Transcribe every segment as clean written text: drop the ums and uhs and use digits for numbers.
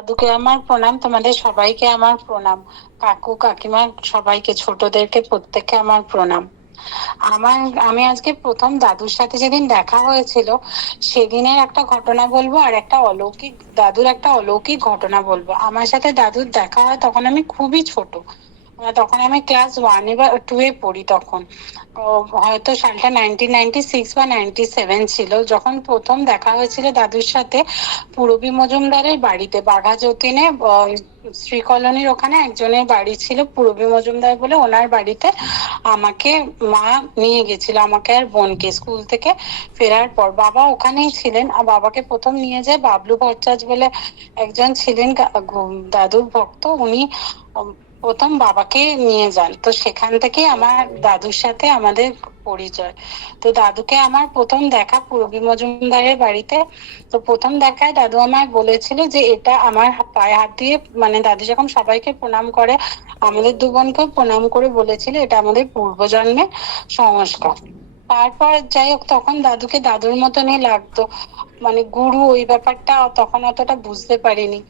দাদুকে আমার প্রণাম, তোমাদের সবাইকে আমার প্রণাম। কাকু কাকিমা সবাইকে, ছোটদেরকে প্রত্যেককে আমার প্রণাম। আমার আমি আজকে প্রথম দাদুর সাথে যেদিন দেখা হয়েছিল সেদিনের একটা ঘটনা বলবো, আর একটা অলৌকিক, দাদুর একটা অলৌকিক ঘটনা বলবো। আমার সাথে দাদুর দেখা হয় তখন আমি খুবই ছোট, তখন আমি ক্লাস 1 বা 2 এ পড়ি তখন। হয়তো সালটা 1996 বা 97 ছিল, যখন প্রথম দেখা হয়েছিল দাদুর সাথে পূরবী মজুমদারের বাড়িতে, বাঘা যতীনে শ্রী কলোনির ওখানে একজনের বাড়ি ছিল পূরবী মজুমদার বলে, ওনার বাড়িতে আমাকে মা নিয়ে গেছিল, আমাকে আর বোনকে। স্কুল থেকে ফেরার পর বাবা ওখানেই ছিলেন, আর বাবাকে প্রথম নিয়ে যায় বাবলু ভট্টাচার্য বলে একজন ছিলেন দাদুর ভক্ত, উনি প্রথম বাবাকে নিয়ে যান। তো সেখান থেকে আমার দাদুর সাথে আমাদের পরিচয়। তো দাদুকে আমার প্রথম দেখা পূরবী মজুমদারের বাড়িতে। তো প্রথম দেখায় দাদু আমায় বলেছিল যে এটা আমার পায়ে হাত দিয়ে, মানে দাদু যখন সবাইকে প্রণাম করে আমাদের দু বোনকেও প্রণাম করে বলেছিল এটা আমাদের পূর্বজন্মের সংস্কার। তারপর যাই হোক, তখন দাদুকে দাদুর মতনই লাগতো, মানে গুরু ওই ব্যাপারটা তখন অতটা বুঝতে পারিনি।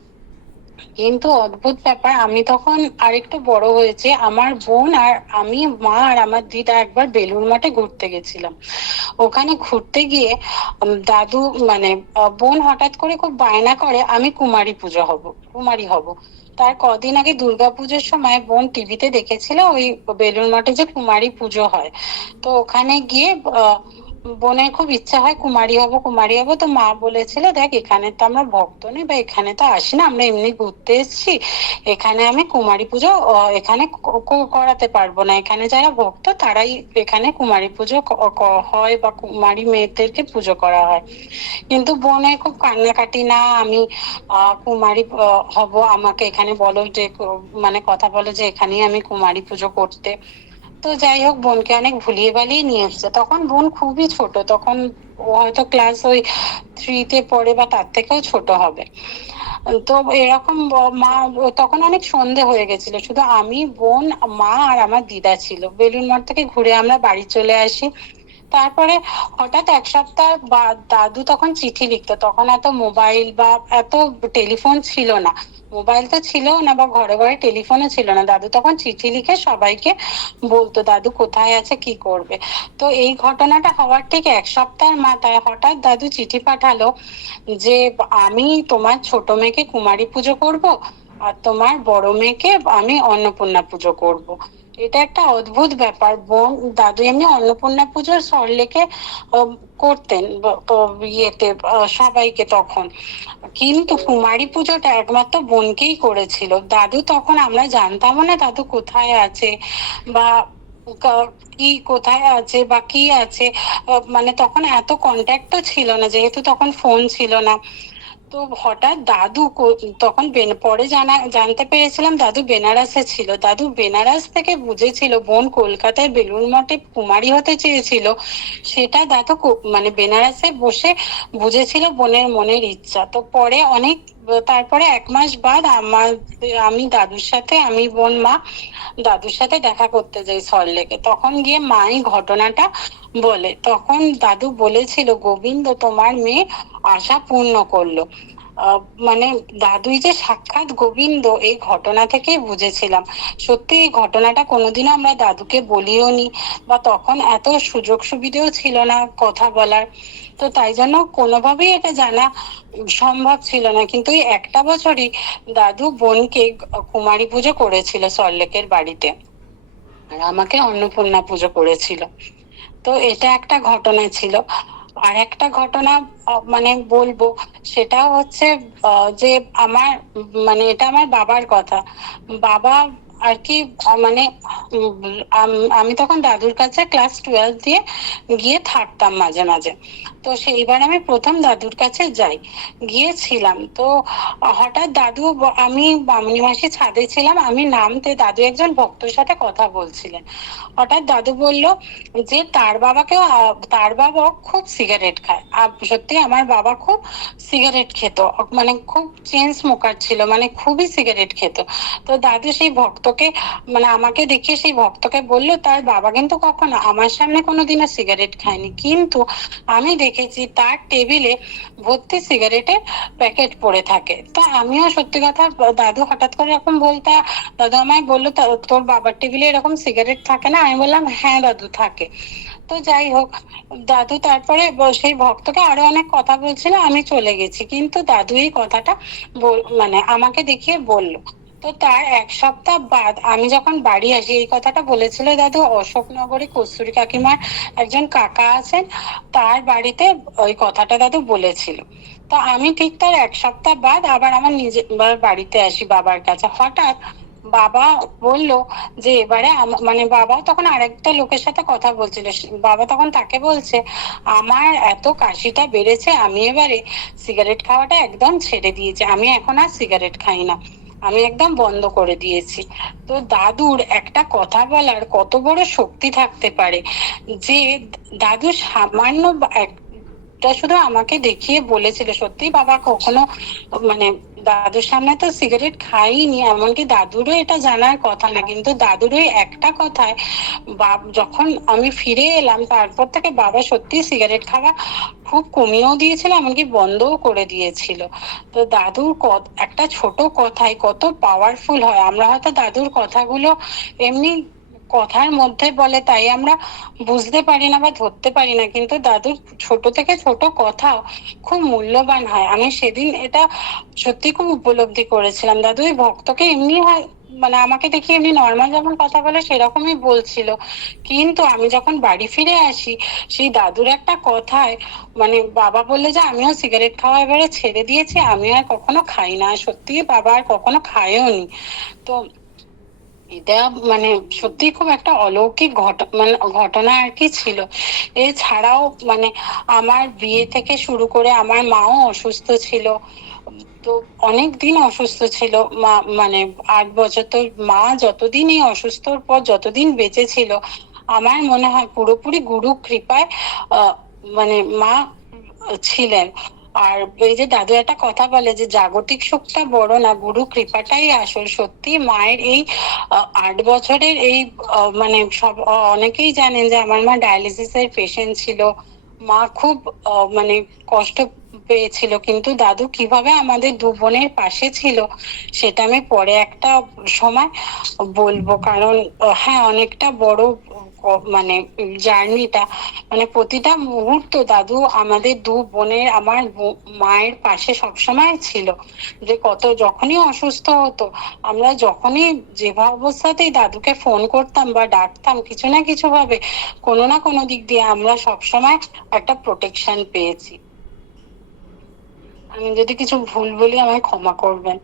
কিন্তু অদ্ভুত ব্যাপার, আমি তখন আরেকটু বড় হয়েছে, আমার বোন আর আমি, মা আর আমার দিদা একবার বেলুড় মঠে ঘুরতে গেছিলাম। ওখানে ঘুরতে গিয়ে দাদু, মানে বোন হঠাৎ করে খুব বায়না করে আমি কুমারী হব। তার কদিন আগে দুর্গাপুজোর সময় বোন টিভিতে দেখেছিল ওই বেলুড় মঠে যে কুমারী পুজো হয়। তো ওখানে গিয়ে বোনের খুব ইচ্ছা হয় কুমারী হব। তো মা বলেছিল দেখ, এখানে তো আমরা ভক্ত নেই বা এখানে তো আসি না, আমরা এমনি ঘুরতে এসেছি, এখানে আমি কুমারী পুজো এখানে করাতে পারবো না, এখানে যারা ভক্ত তারাই এখানে কুমারী পুজো হয় বা কুমারী মেয়েদেরকে পুজো করা হয়। কিন্তু বোনের খুব কান্নাকাটি, না আমি কুমারী হব, আমাকে এখানে বলো যে মানে কথা বলো যে এখানেই আমি কুমারী পুজো করতে। তো যাই হোক, বোনকে অনেক ভুলিয়ে ভালিয়ে নিয়ে এসছে। তখন বোন খুবই ছোট, তখন ও হয়তো ক্লাস ওই 3-তে পড়ে বা তার থেকেও ছোট হবে। তো এরকম মা, তখন অনেক সন্ধে হয়ে গেছিল, শুধু আমি, বোন, মা আর আমার দিদা ছিল। বেলুড় মঠ থেকে ঘুরে আমরা বাড়ি চলে আসি। তারপরে হঠাৎ এক সপ্তাহ বা দাদু তখন চিঠি লিখতো, তখন এত মোবাইল বা এত টেলিফোন ছিল না, মোবাইল তো ছিল না বা ঘরে ঘরে টেলিফোনও ছিল না। দাদু তখন চিঠি লিখে সবাইকে বলতো দাদু কোথায় আছে কি করবে। তো এই ঘটনাটা হওয়ার ঠিক এক সপ্তাহের মাথায় হঠাৎ দাদু চিঠি পাঠালো যে আমি তোমার ছোট মেয়েকে কুমারী পুজো করব, আর তোমার বড় মেয়েকে আমি অন্নপূর্ণা পুজো করব। এটা একটা অদ্ভুত ব্যাপার। বোন, দাদু এমনি অন্নপূর্ণা পুজোর সরলেকে করতেন ইয়েতে সবাইকে তখন, কিন্তু কুমারী পুজোটা একমাত্র বোনকেই করেছিল। দাদু তখন, আমরা জানতামও না দাদু কোথায় আছে বা কি কোথায় আছে বা কি আছে, মানে তখন এত কন্ট্যাক্টও ছিল না, যেহেতু তখন ফোন ছিল না। তো হঠাৎ দাদু তখন পরে জানতে পেরেছিলাম দাদু বেনারসে ছিল। দাদু বেনারস থেকে বুঝেছিল বোন কলকাতায় বেলুড় মঠে কুমারী হতে চেয়েছিল, সেটা দাদু মানে বেনারসে বসে বুঝেছিল বোনের মনের ইচ্ছা। তো পরে অনেক, তারপরে 1 মাস বাদ আমি দাদুর সাথে, আমি বোন মা দাদুর সাথে দেখা করতে যাই সল্টলেকে। তখন গিয়ে মাই ঘটনাটা বলে, তখন দাদু বলেছিল গোবিন্দ তোমার মেয়ে আশা পূর্ণ করলো। মানে দাদুই যে সাক্ষাৎ গোবিন্দ, এই ঘটনা থেকেই বুঝেছিলাম। সত্যি এই ঘটনাটা কোনোদিনও আমরা দাদুকে বলিও নি, বা তখন এত সুযোগ সুবিধাও ছিল না কথা বলার। তো তাই জন্য কোনোভাবেই এটা জানা সম্ভব ছিল না। কিন্তু এই একটা বছরই দাদু বোনকে কুমারী পুজো করেছিল সল্টলেকের বাড়িতে, আর আমাকে অন্নপূর্ণা পুজো করেছিল। তো এটা একটা ঘটনা ছিল। আর একটা ঘটনা মানে বলবো, সেটা হচ্ছে যে আমার, মানে এটা আমার বাবার কথা। বাবা আর কি, মানে আমি তখন দাদুর কাছে ক্লাস 12 দিয়ে গিয়ে থাকতাম মাঝে মাঝে। তো সেইবার আমি প্রথম দাদুর কাছে যাই, গিয়েছিলাম। তো হঠাৎ দাদু, আমি বামনি মাসি ছাদে ছিলাম, আমি নামতে দাদু একজন ভক্তর সাথে কথা বলছিলেন। হঠাৎ দাদু বলল যে তার বাবা খুব সিগারেট খায়। সত্যি আমার বাবা খুব সিগারেট খেত, মানে খুব চেন স্মোকার ছিল, মানে খুবই সিগারেট খেত। তো দাদু সেই ভক্তকে, মানে আমাকে দেখিয়ে সেই ভক্তকে বলল তার বাবা কিন্তু কখনো আমার সামনে কোনোদিনও সিগারেট খায়নি, কিন্তু আমি দেখেছি তার টেবিলে ভর্তি সিগারেটের প্যাকেট পড়ে থাকে। তা আমিও সত্যি কথা, দাদু হঠাৎ করে এরকম বলতে, দাদু আমায় বললো তোর বাবার টেবিলে এরকম সিগারেট থাকে না? আমি বললাম হ্যাঁ দাদু থাকে। তো যাই হোক, দাদু তারপরে সেই ভক্তকে আরো অনেক কথা বলছিল, আমি চলে গেছি, কিন্তু দাদু এই কথাটা মানে আমাকে দেখিয়ে বলল। তো তার এক সপ্তাহ বাদ আমি যখন বাড়ি আসি, এই কথাটা বলেছিল দাদু অশোকনগরে কস্তুরী কাকিমার একজন কাকা আছেন, তার বাড়িতে ওই কথাটা দাদু বলেছিল। তো আমি ঠিক তার এক সপ্তাহ বাদ আবার আমার নিজের বাড়িতে আসি বাবার কাছে। হঠাৎ বাবা বলল যে এবারে মানে বাবা তখন আরেকটা লোকের সাথে কথা বলছিল, বাবা তখন তাকে বলছে আমার এত কাশিটা বেড়েছে, আমি এবারে সিগারেট খাওয়াটা একদম ছেড়ে দিয়েছি, আমি এখন আর সিগারেট খাই না, আমি একদম বন্ধ করে দিয়েছি। তো দাদুর একটা কথা বলার কত বড় শক্তি থাকতে পারে, যে দাদু সামান্য একটা শুধু আমাকে দেখিয়ে বলেছিল। সত্যি বাবা কখনো মানে দাদুর সামনে তো সিগারেট খাইনি, এমনকি দাদুরও এটা জানার কথা না, কিন্তু দাদুর ওই একটা কথায় যখন আমি ফিরে এলাম তারপর থেকে বাবা সত্যি সিগারেট খাওয়া খুব কমিয়েও দিয়েছিল, এমনকি বন্ধও করে দিয়েছিল। তো দাদুর একটা ছোট কথাই কত পাওয়ারফুল হয়। আমরা হয়তো দাদুর কথাগুলো এমনি কথার মধ্যে বলে তাই আমরা বুঝতে পারি না বা ধরতে পারি না, কিন্তু দাদুর ছোট থেকে ছোট কথাও খুব মূল্যবান হয়। আমি সেদিন এটা সত্যি খুব উপলব্ধি করেছিলাম। দাদু ওই ভক্তকে এমনি হয় মানে আমাকে দেখি এমনি নর্মাল যখন কথা বলে সেরকমই বলছিল, কিন্তু আমি যখন বাড়ি ফিরে আসি সেই দাদুর একটা কথায় মানে বাবা বললে যে আমিও সিগারেট খাওয়া এবারে ছেড়ে দিয়েছি, আমি আর কখনো খাই না। সত্যি বাবা আর কখনো খায়ও নি। তো এটা মানে সত্যি খুব একটা অলৌকিক মানে ঘটনা আর কি ছিল। এছাড়াও মানে আমার বিয়ে থেকে শুরু করে আমার মাও অসুস্থ ছিল, তো অনেক দিন অসুস্থ ছিল মা, মানে 8 বছর। তো মা যতদিন এই অসুস্থর পর যতদিন বেঁচে ছিল, আমার মনে হয় পুরোপুরি গুরু কৃপায় মানে মা ছিলেন। আর এই যে দাদু একটা কথা বলে যে জাগতিক সুখটা বড় না, গুরু কৃপাটাই আসল। সত্যি মায়ের এই 8 বছরের এই মানে সব অনেকেই জানেন যে আমার মা ডায়ালিসিসের পেশেন্ট ছিল, মা খুব মানে কষ্ট পেয়েছিল, কিন্তু দাদু কিভাবে আমাদের দু বোনের পাশে ছিল সেটা আমি পরে একটা সময় বলবো। কারণ হ্যাঁ অনেকটা বড় মানে জার্নিটা, মানে প্রতিটা মুহূর্ত দাদু আমাদের দু বোনের আমার মায়ের পাশে সবসময় ছিল। যে কত যখনই অসুস্থ হতো, আমরা যখনই যে অবস্থাতেই দাদুকে ফোন করতাম বা ডাকতাম, কিছু না কিছু ভাবে কোনো না কোনো দিক দিয়ে আমরা সবসময় একটা প্রোটেকশন পেয়েছি। আমি যদি কিছু ভুল বলি আমায় ক্ষমা করবেন।